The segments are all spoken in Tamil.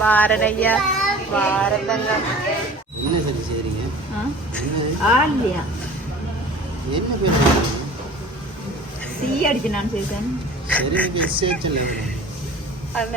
பாரதையா பாரதங்க. என்ன சரி செய்றீங்க? ஆல்லையா என்ன பேர்? சீ அடிச்சு நான் செய்தேன் சரி எனக்கு இசேச்சல் எவ்வளோ அந்த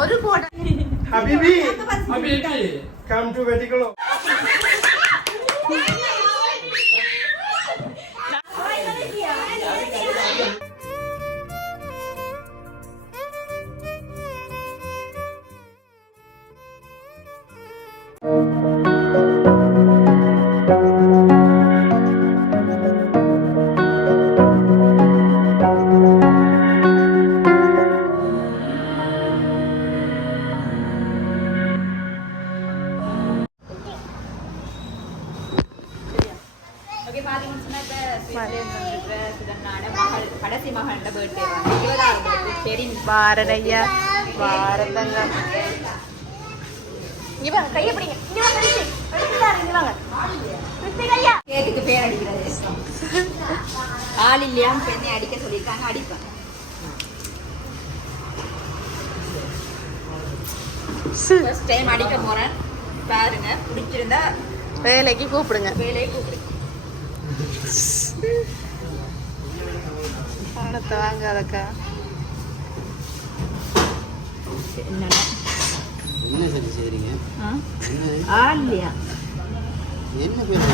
ഒരു കോട്ട. ഹബീബി കം ടു വെറ്റിക്കലോ பாரதையா பாரதங்க. இங்க வாங்க கையை பிடிங்க. இங்க வாங்க ரிஷி. ரிஷி சார், இங்க வாங்க. ரிஷி ஐயா கேக்குக்கு பேர் அடிக்கிறது இஷ்டம் ஆள் இல்லையான்னு பெண்ணை அடிக்க சொல்லியிருக்காங்க அடிப்பேன். ஃபர்ஸ்ட் டைம் அடிக்க போறேன். பாருங்க பிடிச்சிருந்தா வேலைக்கு கூப்பிடுங்க. வேலையை கூப்பிடு. பணத்தை வாங்காதக்கா. என்ன சரி ஆள் இல்லையா என்ன பேர்?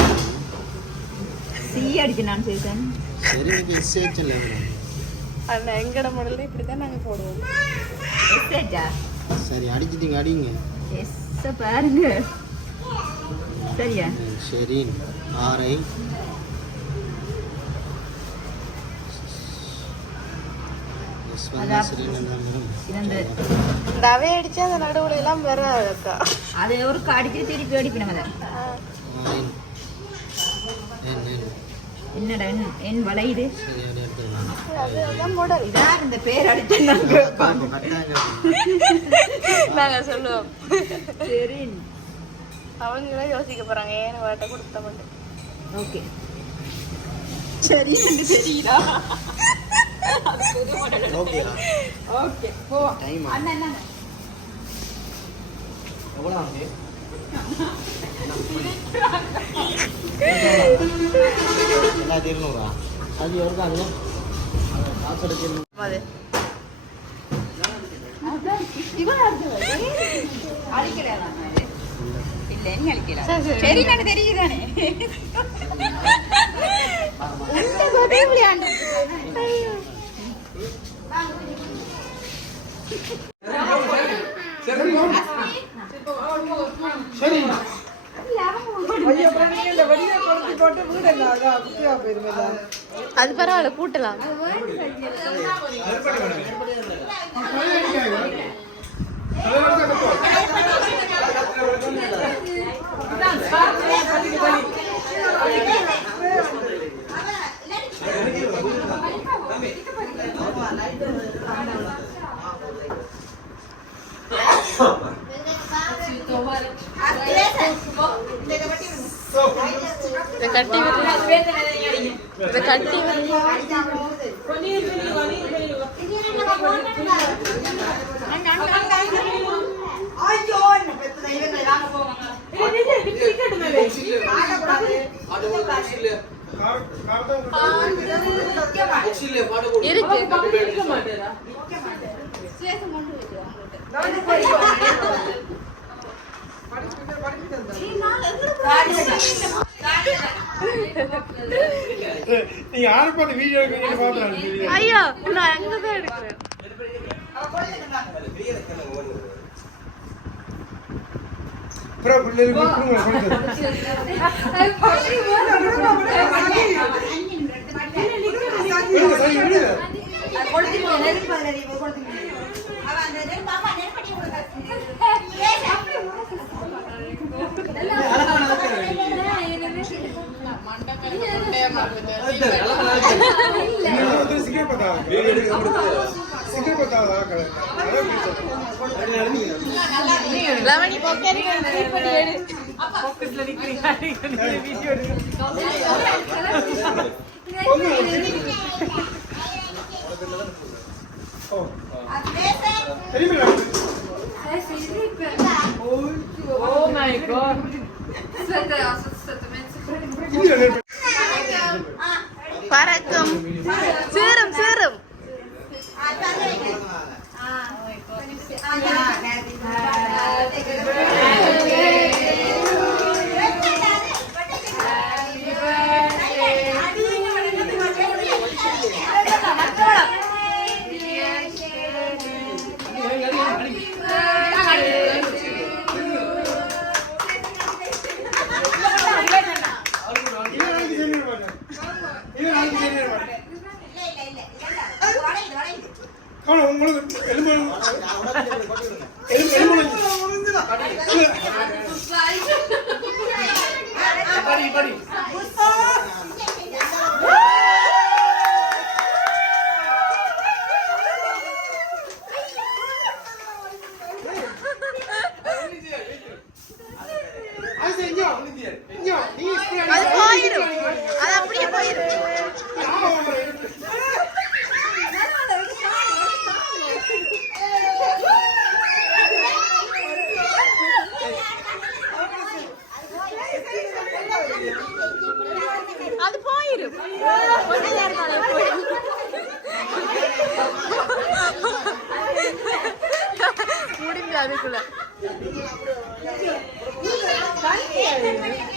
சீ அடிச்சு நான் செய்தேன் சரி எனக்கு இசேச்சல் எவ்வளோ அந்த எங்கட மாடல்ல இப்படிதான் நாங்க போடுவோம். எஸ்ஏட்டா சரி அடிச்சிட்டீங்க அடிங்க. எஸ் பாருங்க. சரியா? சரி ஆரை அவை அடிச்சு அந்த நடுவுல எல்லாம் வராதுக்கா அது ஒரு அடிச்சு திருப்பி அடிக்கணும் அதை. என்னடா என் அதுதான் மாடல் இதான் இந்த பேர் அடிச்சு நாங்க சொல்லுவோம். சரி. அவங்களும் யோசிக்க போறாங்க ஏன்னு வாட்ட கொடுத்த மட்டும். ஓகே. சரி எனக்கு ஓகேயா ஓகே போ. டைம் அண்ணா என்ன எவ்வளோ ஆகுது? எல்லாத்தையும் இருநூறா? அது எவ்வளோ அது காசு எடுக்கணும் அது அடிக்கிறேன் இல்ல என்ன அடிக்கிறேன் சரி, சரி. சரி எனக்கு தெரியுதானே சரி அது பரவாயில்ல கூட்டலாம் you. கட்டி விடு. இதை கட்டி விடு. இருக்கு நீங்க ஆரம்ப அந்த வீடியோ எடுக்கிறீங்க பாத்துறேன் ஐயோ நான் அங்க தான் எடுக்கிறேன் ப்ரோ सीखे पता सीखे पता லவணி பொக்கரி இப்படி எடு போக்கஸ்ல நிக்கிறீங்க வீடியோ எடுங்க ஓ மை காட் சத்த அசத்த சத்த மென்ஸ் பறக்கும் சீரும் சீரும் Happy birthday. Thank you.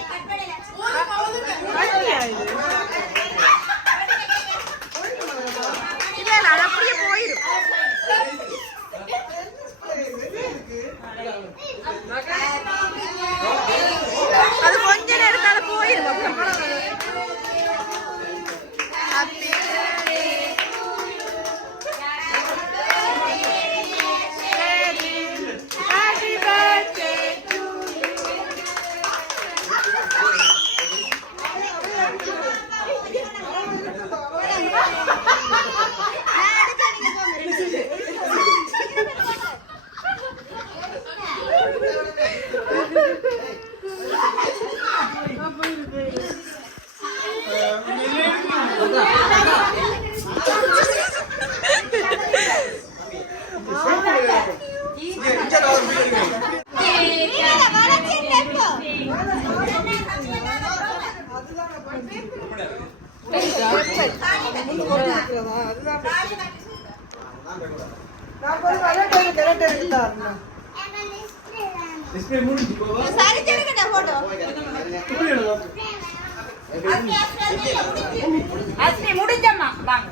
அஸ்தி முடிஞ்சம்மா வாங்க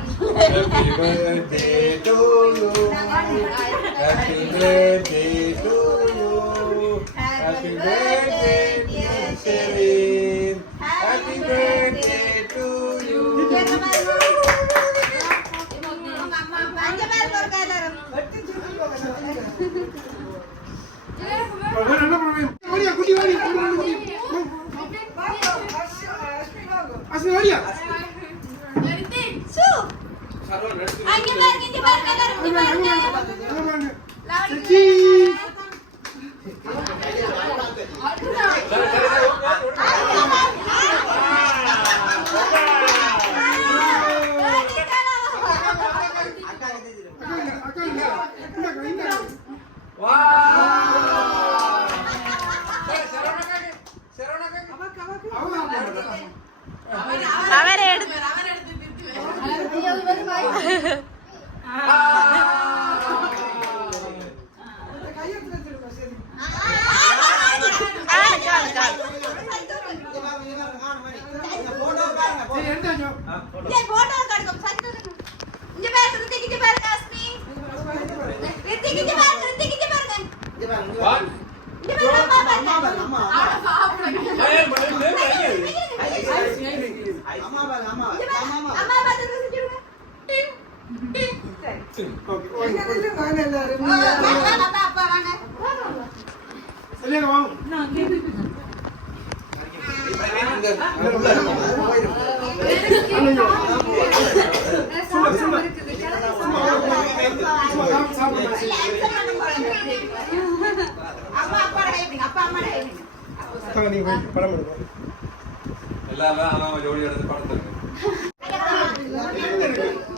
Happy birthday to you. Happy birthday to you. Happy birthday. Kevin. Happy birthday to you. எல்லாரும்? அவன் ஜோடி எடுத்து படம் தருங்க.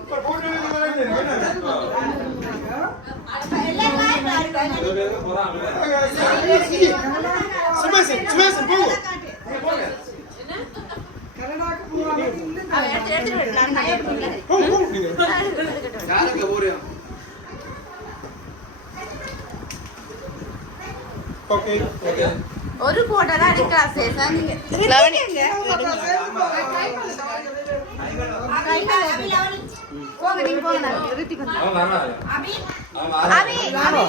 இப்ப போட்டோ எடுக்க வேண்டியது எல்லாரும் பாருங்க சில பேருக்கு போறான் அவன். சுமேசன் சுமேசன் போங்க அவன் எடுத்து எடுத்து நான் கையை போங்க போங்க நீங்க யாருக்கு ஊரு? Okay okay. ஒரு போட்டோ தான் எடுக்கலாம் சேசா நீங்க போங்க நீங்க போங்க நான் ரித்திக் வந்து அவன் வரான். அபி அவன் வரான். அபி அபி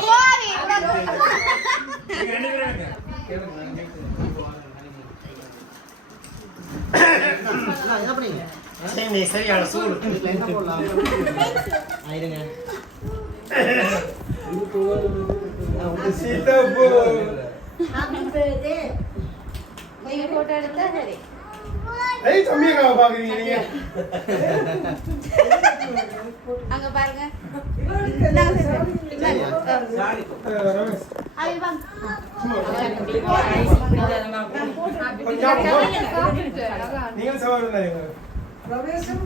என்ன போடலாம்? ஹாப்பி பர்த்டே நீங்க போட்டோ எடுத்தா சரி ஏய் பாக்குறீங்க நீங்க அங்க பாருங்க இந்தாங்க சார். இந்தாங்க. அஹ், ரமேஷ் அபி வாங்க கொஞ்சம் போங்க. நீங்க சவால் பண்ணாதீங்க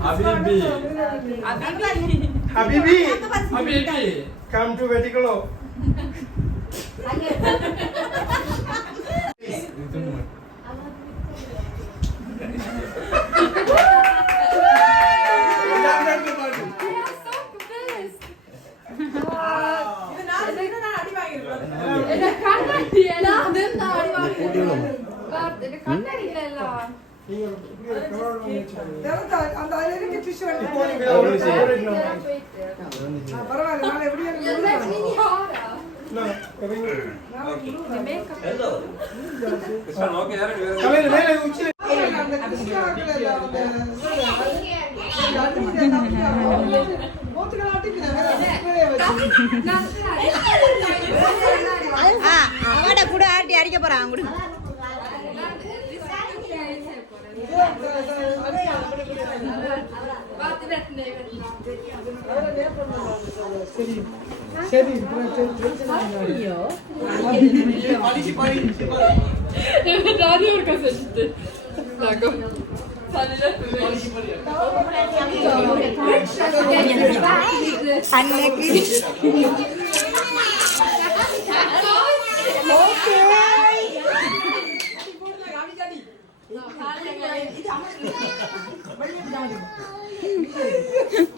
அபிபி. ஹபிபி அபிபி. கம் டு வெட்டிக்கலோ நீங்க இப்படி கவர் பண்ணி இப்போ நீங்க ஒரு நிமிஷம், ஒரு நிமிஷம். நான் எப்படிங்க? கிருஷ்ணன், ஓகே, யாரும் வேற- தலையில மேல உச்சில அவட கூட ஆட்டி அடிக்க போறான் கூட சரி ரமணிக்கு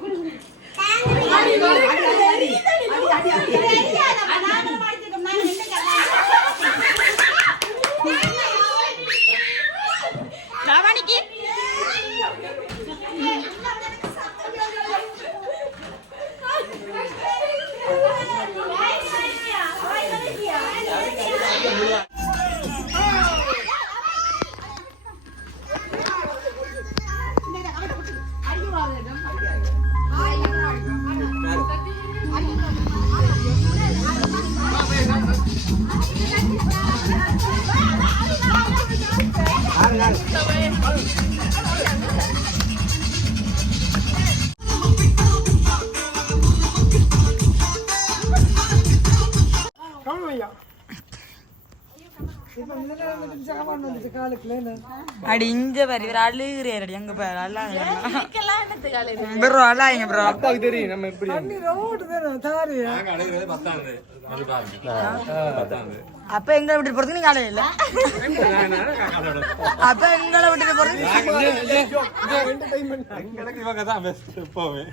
அடி இங்க பாரு இவர் அழுகுறாரு. அங்க பாரு அல்லாங்க ப்ரோ. அல்லாங்க அப்பாவுக்கு தெரியும் நம்ம எப்படி. அப்ப எங்களை விட்டு போறதுக்கு நீங்க அலையில அப்ப எங்களை விட்டு போறதுக்கு எனக்கு இவங்க தான் best எப்பவுமே.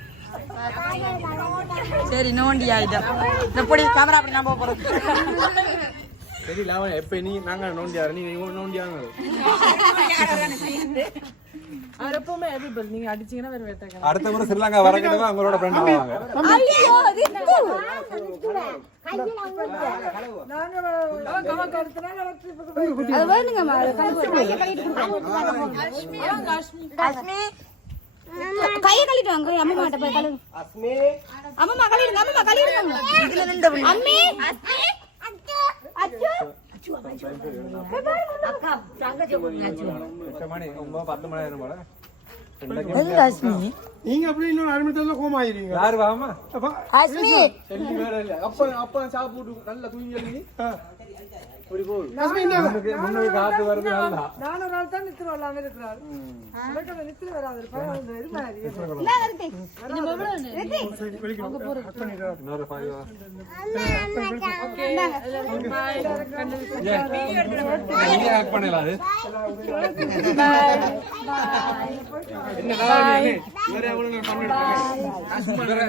சரி நோண்டி ஆயிட்டேன் இந்த பொடி கேமரா அப்படி நான் போறது? தெரியல அவன் எப்ப நீ நாங்க நோண்டியாரு நீங்க நோண்டியாங்க அவர் எப்பவுமே available. நீங்க அடிச்சீங்கன்னா வேற. அடுத்த முறை ஸ்ரீலங்கா அவங்களோட ஃப்ரெண்ட் ஆவாங்க அவர் trip க்கு போயிட்டு அஸ்மி கையை கழுவிட்டு வாங்க அம்மா மாட்ட போய் கழுவு அம்மா கழுவிடுங்க அம்மா கழுவிடுங்க இதுல நின்று அம்மி நீங்க அப்படி இன்னொரு அரை மணி நேரத்துல கோமா ஆயிருவீங்க யாரு வாமா. அப்ப அப்ப சாப்பிட்டு நல்லா தூங்கி நானூறு ஆள் தான் நித்திரம் எல்லாமே இருக்கிறார். நித்திரம் வராது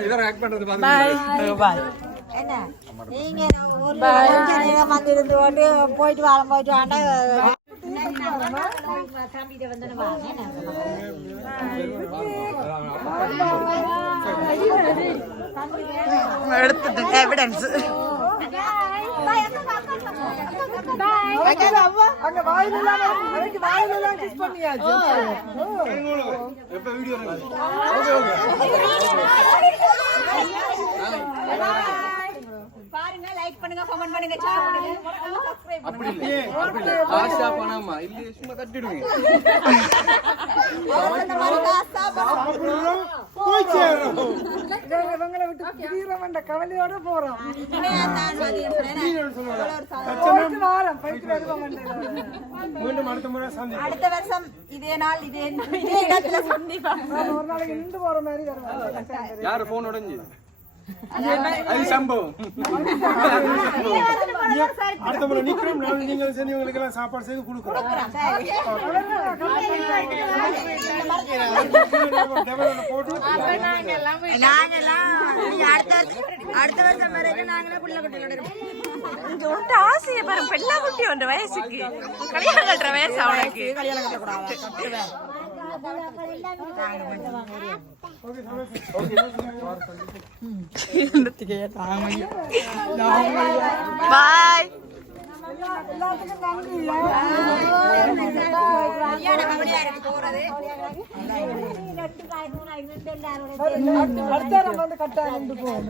இவரை ஆக்ட் பண்றது பாருங்க என்ன நீங்க கொஞ்ச நேரம் வந்து இருந்து கொண்டு போயிட்டு வாரம் போயிட்டு வாண்டா தம்பிட்ட எவிடன்ஸ் அங்க கிஸ் பண்ணியாச்சு எப்ப வீடியோ கமெண்ட் பண்ணுங்க. ஷேர் பண்ணுங்க. சப்ஸ்கிரைப் பண்ணுங்க ஆசா பணமா இல்ல சும்மா தட்டிடுவீங்க இந்த மாதிரி காசா சாப்பிடுறோம் போய் சேரும் இவங்களை விட்டு பிரியறவன்ற கவலையோட போறோம். மீண்டும் அடுத்த முறை சந்தி அடுத்த வருஷம் இதே நாள் இதே இடத்துல சந்திப்போம். ஒரு நாளைக்கு நின்று போற மாதிரி யாரு போன் உடைஞ்சு? அது சம்பவம் அடுத்த முறை நிக்கிறோம் நாங்கள் சேர்ந்து இவங்களுக்கு எல்லாம் சாப்பாடு செய்து கொடுக்குறோம். போட்டு அடுத்த வருஷம் வரைக்கும் நாங்களே குட்டிகளோட இங்க குட்டி ஒன்று வயசுக்கு. கல்யாணம் கட்டுற வயசு அவனுக்கு. கல்யாணம் கட்டக்கூடாது பாய். அடுத்த வந்து கட்டாயம் போகும்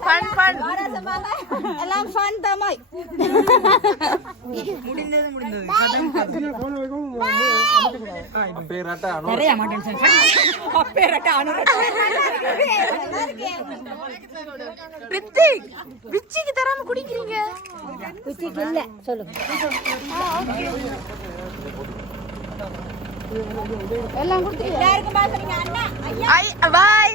ஃபன் ஃபன் தராம குடிக்கிறீங்க இல்ல சொல்லுங்க எல்லாம் கொடுத்துட்டு யாருக்கு பாக்குறீங்க அண்ணா பாய்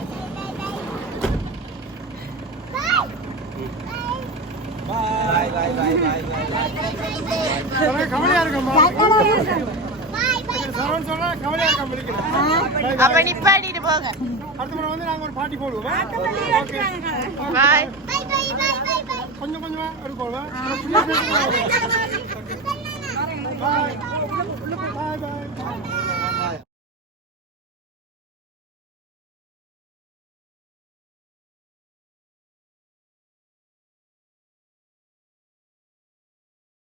அப்ப நிப்பாட்டிட்டு போங்க. அடுத்த முறை வந்து நாங்க ஒரு பாட்டி போடுவோம் பாய் கொஞ்சம் கொஞ்சமா பாய்